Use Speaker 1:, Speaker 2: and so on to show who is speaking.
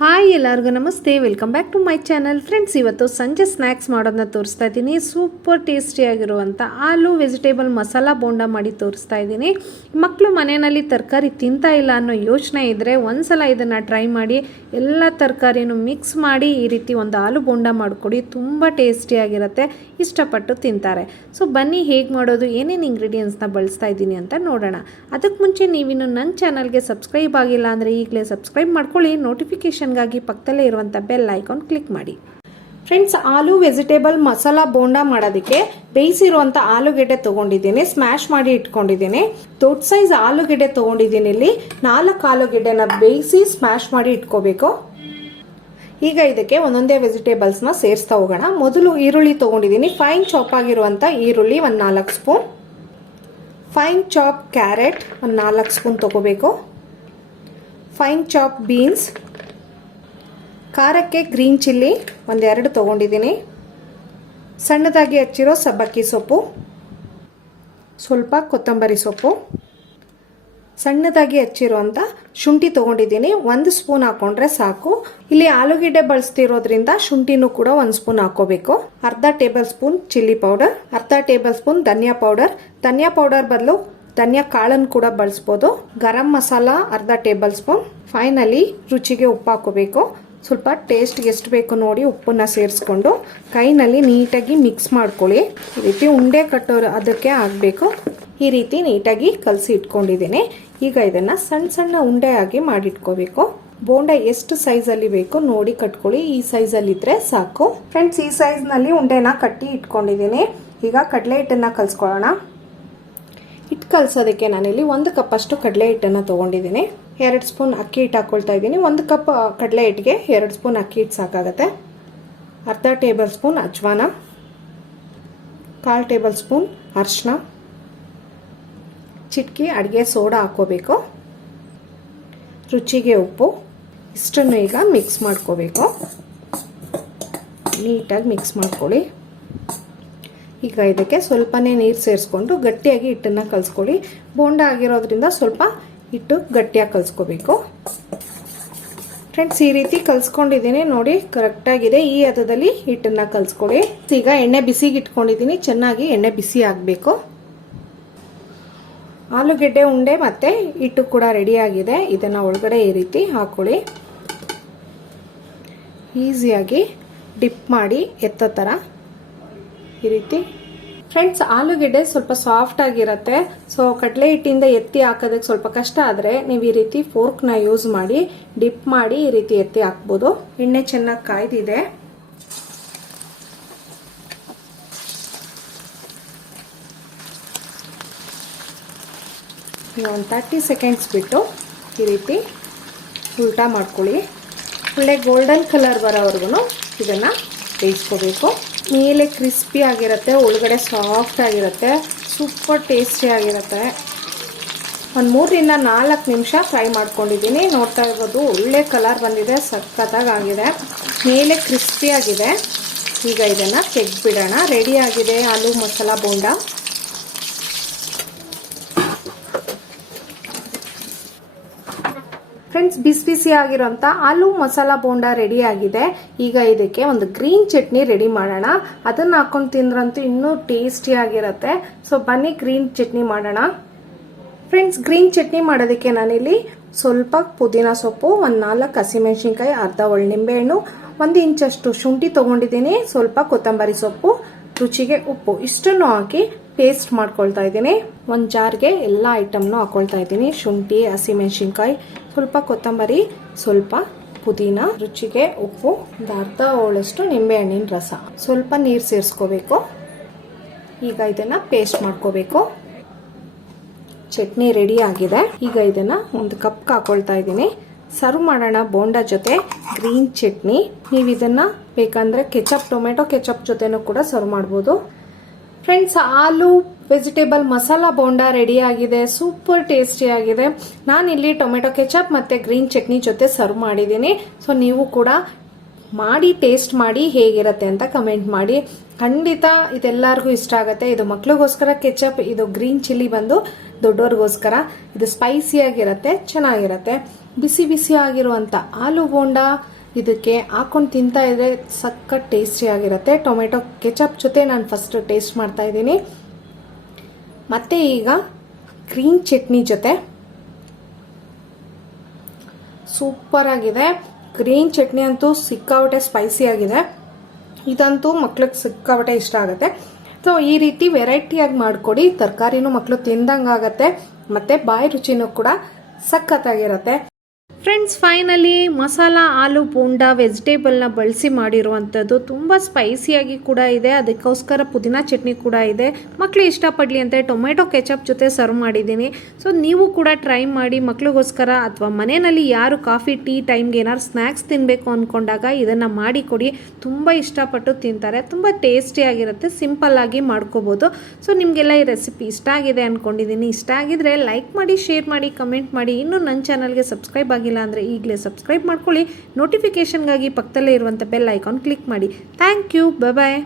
Speaker 1: Hi ಎಲ್ಲರಿಗೂ ನಮಸ್ತೆ. Welcome back to my channel friends ಇವತ್ತು ಸಂಜೆ ಸ್ನ್ಯಾಕ್ಸ್ ಮಾಡೋದನ್ನ ತೋರಿಸ್ತಾ ಇದ್ದೀನಿ. ಸೂಪರ್ ಟೇಸ್ಟಿಯಾಗಿರುವಂಥ ಆಲೂ ವೆಜಿಟೇಬಲ್ ಮಸಾಲ ಬೋಂಡ ಮಾಡಿ ತೋರಿಸ್ತಾ ಇದ್ದೀನಿ. ಮಕ್ಕಳು ಮನೆಯಲ್ಲಿ ತರಕಾರಿ ತಿಂತಾ ಇಲ್ಲ ಅನ್ನೋ ಯೋಚನೆ ಇದ್ದರೆ ಒಂದ್ಸಲ ಇದನ್ನು ಟ್ರೈ ಮಾಡಿ, ಎಲ್ಲ ತರಕಾರಿನೂ ಮಿಕ್ಸ್ ಮಾಡಿ ಈ ರೀತಿ ಒಂದು ಆಲೂ ಬೋಂಡ ಮಾಡಿಕೊಡಿ. ತುಂಬ ಟೇಸ್ಟಿಯಾಗಿರುತ್ತೆ ಇಷ್ಟಪಟ್ಟು ತಿಂತಾರೆ. ಸೊ ಬನ್ನಿ ಹೇಗೆ ಮಾಡೋದು, ಏನೇನು ಇಂಗ್ರೀಡಿಯೆಂಟ್ಸ್ನ ಬಳಸ್ತಾ ಇದ್ದೀನಿ ಅಂತ ನೋಡೋಣ. ಅದಕ್ಕೆ ಮುಂಚೆ ನೀವಿನ್ನು ನನ್ನ ಚಾನಲ್ಗೆ ಸಬ್ಸ್ಕ್ರೈಬ್ ಆಗಿಲ್ಲ ಅಂದರೆ ಈಗಲೇ ಸಬ್ಸ್ಕ್ರೈಬ್ ಮಾಡ್ಕೊಳ್ಳಿ. ನೋಟಿಫಿಕೇಷನ್ಗಾಗಿ ಪಕ್ಕದಲ್ಲೇ ಇರುವಂಥ ಬೆಲ್ ಐಕಾನ್ ಕ್ಲಿಕ್ ಮಾಡಿ. ಫ್ರೆಂಡ್ಸ್ ಆಲೂ ವೆಜಿಟೇಬಲ್ ಮಸಾಲ ಬೋಂಡಾ ಮಾಡೋದಕ್ಕೆ ಬೇಯಿಸಿರುವಂಥ ಆಲೂಗೆಡ್ಡೆ ತೊಗೊಂಡಿದ್ದೀನಿ ಸ್ಮ್ಯಾಶ್ ಮಾಡಿ ಇಟ್ಕೊಂಡಿದ್ದೀನಿ. ದೊಡ್ಡ ಸೈಜ್ ಆಲೂಗೆಡ್ಡೆ ತೊಗೊಂಡಿದ್ದೀನಿ ಇಲ್ಲಿ. ನಾಲ್ಕು ಆಲೂಗೆಡ್ಡೆನ ಬೇಯಿಸಿ ಸ್ಮ್ಯಾಶ್ ಮಾಡಿ ಇಟ್ಕೋಬೇಕು. ಈಗ ಇದಕ್ಕೆ ಒಂದೊಂದೇ ವೆಜಿಟೇಬಲ್ಸ್ನ ಸೇರಿಸ್ತಾ ಹೋಗೋಣ. ಮೊದಲು ಈರುಳ್ಳಿ ತೊಗೊಂಡಿದ್ದೀನಿ. ಫೈನ್ ಚಾಪ್ ಆಗಿರುವಂಥ ಈರುಳ್ಳಿ ಒಂದು ನಾಲ್ಕು ಸ್ಪೂನ್ ಫೈನ್ ಚಾಪ್ ಕ್ಯಾರೆಟ್ ಒಂದು ನಾಲ್ಕು ಸ್ಪೂನ್ ತೊಗೋಬೇಕು. ಫೈನ್ ಚಾಪ್ ಬೀನ್ಸ್ ಖಾರಕ್ಕೆ ಗ್ರೀನ್ ಚಿಲ್ಲಿ ಒಂದೆರಡು ತೊಗೊಂಡಿದ್ದೀನಿ. ಸಣ್ಣದಾಗಿ ಹಚ್ಚಿರೋ ಸಬ್ಬಕ್ಕಿ ಸೊಪ್ಪು, ಸ್ವಲ್ಪ ಕೊತ್ತಂಬರಿ ಸೊಪ್ಪು. ಸಣ್ಣದಾಗಿ ಹಚ್ಚಿರೋಂಥ ಶುಂಠಿ ತೊಗೊಂಡಿದ್ದೀನಿ, ಒಂದು ಸ್ಪೂನ್ ಹಾಕೊಂಡ್ರೆ ಸಾಕು. ಇಲ್ಲಿ ಆಲೂಗೆಡ್ಡೆ ಬಳಸ್ತಿರೋದ್ರಿಂದ ಶುಂಠಿನೂ ಕೂಡ ಒಂದು ಸ್ಪೂನ್ ಹಾಕೋಬೇಕು ಅರ್ಧ ಟೇಬಲ್ ಸ್ಪೂನ್ ಚಿಲ್ಲಿ ಪೌಡರ್, ಅರ್ಧ table spoon dhania powder. Dhania powder ಬದಲು ಧನಿಯಾ ಕಾಳನ್ನು ಕೂಡ ಬಳಸ್ಬೋದು. ಗರಂ ಮಸಾಲ ಅರ್ಧ ಟೇಬಲ್ ಸ್ಪೂನ್. ಫೈನಲಿ ರುಚಿಗೆ ಉಪ್ಪು ಹಾಕೋಬೇಕು ಸ್ವಲ್ಪ ಟೇಸ್ಟ್ಗೆ ಎಷ್ಟು ಬೇಕು ನೋಡಿ ಉಪ್ಪನ್ನು ಸೇರಿಸ್ಕೊಂಡು ಕೈನಲ್ಲಿ ನೀಟಾಗಿ ಮಿಕ್ಸ್ ಮಾಡ್ಕೊಳ್ಳಿ. ಈ ರೀತಿ ಉಂಡೆ ಕಟ್ಟೋರು ಅದಕ್ಕೆ ಆಗಬೇಕು. ಈ ರೀತಿ ನೀಟಾಗಿ ಕಲಸಿ ಇಟ್ಕೊಂಡಿದ್ದೀನಿ. ಈಗ ಇದನ್ನು ಸಣ್ಣ ಸಣ್ಣ ಉಂಡೆ ಆಗಿ ಮಾಡಿಟ್ಕೋಬೇಕು. ಬೋಂಡ ಎಷ್ಟು ಸೈಜಲ್ಲಿ ಬೇಕು ನೋಡಿ ಕಟ್ಕೊಳ್ಳಿ. ಈ ಸೈಜಲ್ಲಿ ಇದ್ರೆ ಸಾಕು. ಫ್ರೆಂಡ್ಸ್ ಈ ಸೈಜ್ನಲ್ಲಿ ಉಂಡೆನ ಕಟ್ಟಿ ಇಟ್ಕೊಂಡಿದ್ದೀನಿ. ಈಗ ಕಡಲೆ ಹಿಟ್ಟನ್ನು ಕಲಿಸ್ಕೊಳ್ಳೋಣ. ಹಿಟ್ಟು ಕಲಸೋದಕ್ಕೆ ನಾನಿಲ್ಲಿ ಒಂದು ಕಪ್ಪಷ್ಟು ಕಡಲೆ ಹಿಟ್ಟನ್ನು ತೊಗೊಂಡಿದ್ದೀನಿ. ಎರಡು ಸ್ಪೂನ್ ಅಕ್ಕಿ ಹಿಟ್ಟು ಹಾಕ್ಕೊಳ್ತಾ ಇದ್ದೀನಿ. ಒಂದು ಕಪ್ ಕಡಲೆ ಹಿಟ್ಟಿಗೆ ಎರಡು ಸ್ಪೂನ್ ಅಕ್ಕಿ ಹಿಟ್ಟು ಸಾಕಾಗುತ್ತೆ. ಅರ್ಧ ಟೇಬಲ್ ಸ್ಪೂನ್ ಅಜ್ವಾನ. ಕಾಲು ಟೇಬಲ್ ಸ್ಪೂನ್ ಅರಿಶಿನ ಚಿಟ್ಕಿ, ಅಡುಗೆ, ಸೋಡಾ ಹಾಕ್ಕೋಬೇಕು. ರುಚಿಗೆ ಉಪ್ಪು. ಇಷ್ಟನ್ನು ಈಗ ಮಿಕ್ಸ್ ಮಾಡ್ಕೋಬೇಕು. ನೀಟಾಗಿ ಮಿಕ್ಸ್ ಮಾಡ್ಕೊಳ್ಳಿ. ಈಗ ಇದಕ್ಕೆ ಸ್ವಲ್ಪನೇ ನೀರು ಸೇರಿಸ್ಕೊಂಡು ಗಟ್ಟಿಯಾಗಿ ಹಿಟ್ಟನ್ನು ಕಲಿಸ್ಕೊಳ್ಳಿ. ಬೋಂಡ ಆಗಿರೋದ್ರಿಂದ ಸ್ವಲ್ಪ ಹಿಟ್ಟು ಗಟ್ಟಿಯಾಗಿ ಕಲಿಸ್ಕೋಬೇಕು. ಫ್ರೆಂಡ್ಸ್ ಈ ರೀತಿ ಕಲ್ಸ್ಕೊಂಡಿದ್ದೀನಿ. ನೋಡಿ, ಕರೆಕ್ಟಾಗಿದೆ. ಈ ಹದದಲ್ಲಿ ಹಿಟ್ಟನ್ನು ಕಲಿಸ್ಕೊಳ್ಳಿ ಈಗ ಎಣ್ಣೆ ಬಿಸಿಗೆ ಇಟ್ಕೊಂಡಿದ್ದೀನಿ. ಚೆನ್ನಾಗಿ ಎಣ್ಣೆ ಬಿಸಿ ಆಗಬೇಕು. ಆಲೂಗೆಡ್ಡೆ, ಉಂಡೆ ಮತ್ತು ಹಿಟ್ಟು ಕೂಡ ರೆಡಿಯಾಗಿದೆ ಇದನ್ನು ಒಳಗಡೆ ಈ ರೀತಿ ಹಾಕ್ಕೊಳ್ಳಿ ಈಸಿಯಾಗಿ ಡಿಪ್ ಮಾಡಿ ಎತ್ತ ಥರ ಈ ರೀತಿ ಫ್ರೆಂಡ್ಸ್ ಆಲೂಗೆಡ್ಡೆ ಸ್ವಲ್ಪ ಸಾಫ್ಟ್ ಆಗಿರುತ್ತೆ. ಸೊ ಕಡಲೆ ಹಿಟ್ಟಿಂದ ಎತ್ತಿ ಹಾಕೋದಕ್ಕೆ ಸ್ವಲ್ಪ ಕಷ್ಟ ಆದರೆ ನೀವು ಈ ರೀತಿ ಫೋರ್ಕ್ನ ಯೂಸ್ ಮಾಡಿ ಡಿಪ್ ಮಾಡಿ ಈ ರೀತಿ ಎತ್ತಿ ಹಾಕ್ಬೋದು. ಎಣ್ಣೆ ಚೆನ್ನಾಗಿ ಕಾಯ್ದಿದೆ. ಒಂದು ತರ್ಟಿ ಸೆಕೆಂಡ್ಸ್ ಬಿಟ್ಟು ಈ ರೀತಿ ಉಲ್ಟಾ ಮಾಡ್ಕೊಳ್ಳಿ. ಒಳ್ಳೆ ಗೋಲ್ಡನ್ ಕಲರ್ ಬರೋವರೆಗೂ ಇದನ್ನು ಬೇಯಿಸ್ಕೋಬೇಕು. ಮೇಲೆ ಕ್ರಿಸ್ಪಿ ಆಗಿರುತ್ತೆ, ಒಳಗಡೆ ಸಾಫ್ಟ್ ಆಗಿರುತ್ತೆ ಸೂಪರ್ ಟೇಸ್ಟಿ ಆಗಿರುತ್ತೆ. ಒಂದು ಮೂರರಿಂದ ನಾಲ್ಕು ನಿಮಿಷ ಫ್ರೈ ಮಾಡ್ಕೊಂಡಿದ್ದೀನಿ. ನೋಡ್ತಾ ಇರ್ಬೋದು ಒಳ್ಳೆ ಕಲರ್ ಬಂದಿದೆ, ಸಖತ್ತಾಗಿ ಆಗಿದೆ. ಮೇಲೆ ಕ್ರಿಸ್ಪಿಯಾಗಿದೆ ಈಗ ಇದನ್ನು ತೆಗೆದ್ಬಿಡೋಣ. ರೆಡಿ ಆಗಿದೆ, ಆಲೂ ಮಸಾಲ ಬೋಂಡ. ಫ್ರೆಂಡ್ಸ್ ಬಿಸಿ ಬಿಸಿ ಆಗಿರೋಂಥ ಆಲೂ ಮಸಾಲ ಬೋಂಡ ರೆಡಿ ಆಗಿದೆ. ಈಗ ಇದಕ್ಕೆ ಒಂದು ಗ್ರೀನ್ ಚಟ್ನಿ ರೆಡಿ ಮಾಡೋಣ. ಅದನ್ನ ಹಾಕೊಂಡು ತಿಂದ್ರಂತೂ ಇನ್ನೂ ಟೇಸ್ಟಿ ಆಗಿರುತ್ತೆ. ಸೊ ಬನ್ನಿ ಗ್ರೀನ್ ಚಟ್ನಿ ಮಾಡೋಣ. ಫ್ರೆಂಡ್ಸ್ ಗ್ರೀನ್ ಚಟ್ನಿ ಮಾಡೋದಕ್ಕೆ ನಾನಿಲ್ಲಿ ಸ್ವಲ್ಪ ಪುದೀನ ಸೊಪ್ಪು, ಒಂದು ನಾಲ್ಕು ಹಸಿಮೆಣಸಿನ್ಕಾಯಿ, ಅರ್ಧ ಒಳ್ಳೆಂಬೆಹಣ್ಣು ಒಂದು ಇಂಚಷ್ಟು ಶುಂಠಿ ತೊಗೊಂಡಿದ್ದೀನಿ. ಸ್ವಲ್ಪ ಕೊತ್ತಂಬರಿ ಸೊಪ್ಪು ರುಚಿಗೆ ಉಪ್ಪು ಇಷ್ಟನ್ನು ಹಾಕಿ ಪೇಸ್ಟ್ ಮಾಡ್ಕೊಳ್ತಾ ಇದ್ದೀನಿ. ಒಂದು ಜಾರ್ಗೆ ಎಲ್ಲ ಐಟಮ್ನು ಹಾಕೊಳ್ತಾ ಇದ್ದೀನಿ. ಶುಂಠಿ, ಹಸಿಮೆಣಸಿನ್ಕಾಯಿ, ಸ್ವಲ್ಪ ಕೊತ್ತಂಬರಿ, ಸ್ವಲ್ಪ ಪುದೀನ, ರುಚಿಗೆ ಉಪ್ಪು, ಒಂದು ಅರ್ಧ ಹೋಳಷ್ಟು ನಿಂಬೆಹಣ್ಣಿನ ರಸ. ಸ್ವಲ್ಪ ನೀರು ಸೇರಿಸ್ಕೋಬೇಕು. ಈಗ ಇದನ್ನು ಪೇಸ್ಟ್ ಮಾಡ್ಕೋಬೇಕು. ಚಟ್ನಿ ರೆಡಿ ಆಗಿದೆ. ಈಗ ಇದನ್ನು ಒಂದು ಕಪ್ ಹಾಕೊಳ್ತಾ ಇದ್ದೀನಿ. ಸರ್ವ್ ಮಾಡೋಣ ಬೋಂಡ ಜೊತೆ ಗ್ರೀನ್ ಚಟ್ನಿ. ನೀವು ಇದನ್ನು ಬೇಕಂದರೆ ಕೆಚಪ್ ಟೊಮೆಟೊ ಕೆಚಪ್ ಜೊತೆನೂ ಕೂಡ ಸರ್ವ್ ಮಾಡ್ಬೋದು. Friends aloo vegetable masala bonda ready ಆಗಿದೆ ಸೂಪರ್ ಟೇಸ್ಟಿ ಆಗಿದೆ. ನಾನಿಲ್ಲಿ ಟೊಮೆಟೊ ಕೆಚಪ್ ಮತ್ತು ಗ್ರೀನ್ ಚಟ್ನಿ ಜೊತೆ ಸರ್ವ್ ಮಾಡಿದ್ದೀನಿ. ಸೊ ನೀವು ಕೂಡ ಮಾಡಿ ಟೇಸ್ಟ್ ಮಾಡಿ ಹೇಗಿರುತ್ತೆ ಅಂತ ಕಮೆಂಟ್ ಮಾಡಿ. ಖಂಡಿತ ಇದೆಲ್ಲರಿಗೂ ಇಷ್ಟ ಆಗುತ್ತೆ. ಇದು ಮಕ್ಳಿಗೋಸ್ಕರ ಕೆಚಪ್ ಇದು ಗ್ರೀನ್ ಚಿಲ್ಲಿ ಬಂದು ದೊಡ್ಡವ್ರಿಗೋಸ್ಕರ ಇದು ಸ್ಪೈಸಿಯಾಗಿರುತ್ತೆ ಚೆನ್ನಾಗಿರುತ್ತೆ. ಬಿಸಿ ಬಿಸಿ ಆಗಿರುವಂಥ ಆಲೂ ಬೋಂಡ ಇದಕ್ಕೆ ಹಾಕೊಂಡು ತಿಂತಾ ಇದ್ರೆ ಸಖತ್ ಟೇಸ್ಟಿಯಾಗಿರುತ್ತೆ ಟೊಮೆಟೊ ಕೆಚಪ್ ಜೊತೆ ನಾನು ಫಸ್ಟ್ ಟೇಸ್ಟ್ ಮಾಡ್ತಾ ಇದ್ದೀನಿ. ಮತ್ತೆ ಈಗ ಗ್ರೀನ್ ಚಟ್ನಿ ಜೊತೆ. ಸೂಪರ್ ಆಗಿದೆ. ಗ್ರೀನ್ ಚಟ್ನಿ ಅಂತೂ ಸ್ಪೈಸಿ ಆಗಿದೆ. ಇದಂತೂ ಮಕ್ಳಿಗೆ ಸಿಕ್ಕಾಪಟ್ಟೆ ಇಷ್ಟ ಆಗುತ್ತೆ. ಸೊ ಈ ರೀತಿ ವೆರೈಟಿಯಾಗಿ ಮಾಡಿಕೊಡಿ. ತರಕಾರಿನೂ ಮಕ್ಕಳು ತಿಂದಂಗೆ ಆಗುತ್ತೆ. ಮತ್ತು ಬಾಯಿ ರುಚಿನೂ ಕೂಡ ಸಖತ್ತಾಗಿರುತ್ತೆ. ಫ್ರೆಂಡ್ಸ್ ಫೈನಲಿ ಮಸಾಲ ಆಲೂ ಪೂಂಡ ವೆಜಿಟೇಬಲ್ನ ಬಳಸಿ ಮಾಡಿರುವಂಥದ್ದು ತುಂಬ ಸ್ಪೈಸಿಯಾಗಿ ಕೂಡ ಇದೆ. ಅದಕ್ಕೋಸ್ಕರ ಪುದೀನ ಚಟ್ನಿ ಕೂಡ ಇದೆ. ಮಕ್ಕಳು ಇಷ್ಟಪಡಲಿ ಅಂತ ಟೊಮೆಟೊ ಕೆಚಪ್ ಜೊತೆ ಸರ್ವ್ ಮಾಡಿದ್ದೀನಿ. ಸೊ ನೀವು ಕೂಡ ಟ್ರೈ ಮಾಡಿ ಮಕ್ಕಳಿಗೋಸ್ಕರ ಅಥವಾ ಮನೆಯಲ್ಲಿ ಯಾರು ಕಾಫಿ ಟೀ ಟೈಮ್ಗೆ ಏನಾದ್ರು ಸ್ನ್ಯಾಕ್ಸ್ ತಿನ್ನಬೇಕು ಅಂದ್ಕೊಂಡಾಗ ಇದನ್ನು ಮಾಡಿಕೊಡಿ ತುಂಬ ಇಷ್ಟಪಟ್ಟು ತಿಂತಾರೆ. ತುಂಬ ಟೇಸ್ಟಿಯಾಗಿರುತ್ತೆ ಸಿಂಪಲ್ಲಾಗಿ ಮಾಡ್ಕೋಬೋದು. ಸೊ ನಿಮಗೆಲ್ಲ ಈ ರೆಸಿಪಿ ಇಷ್ಟ ಆಗಿದೆ ಅಂದ್ಕೊಂಡಿದ್ದೀನಿ ಇಷ್ಟ ಆಗಿದ್ರೆ ಲೈಕ್ ಮಾಡಿ ಶೇರ್ ಮಾಡಿ ಕಮೆಂಟ್ ಮಾಡಿ. ಇನ್ನೂ ನನ್ನ ಚಾನಲ್ಗೆ ಸಬ್ಸ್ಕ್ರೈಬ್ ಆಗಿಲ್ಲ ಅಂದರೆ ಈಗಲೇ ಸಬ್ಸ್ಕ್ರೈಬ್ ಮಾಡ್ಕೊಳ್ಳಿ. ನೋಟಿಫಿಕೇಷನ್ಗಾಗಿ ಪಕ್ಕದಲ್ಲೇ ಇರುವಂಥ ಬೆಲ್ ಐಕಾನ್ ಕ್ಲಿಕ್ ಮಾಡಿ. Thank you bye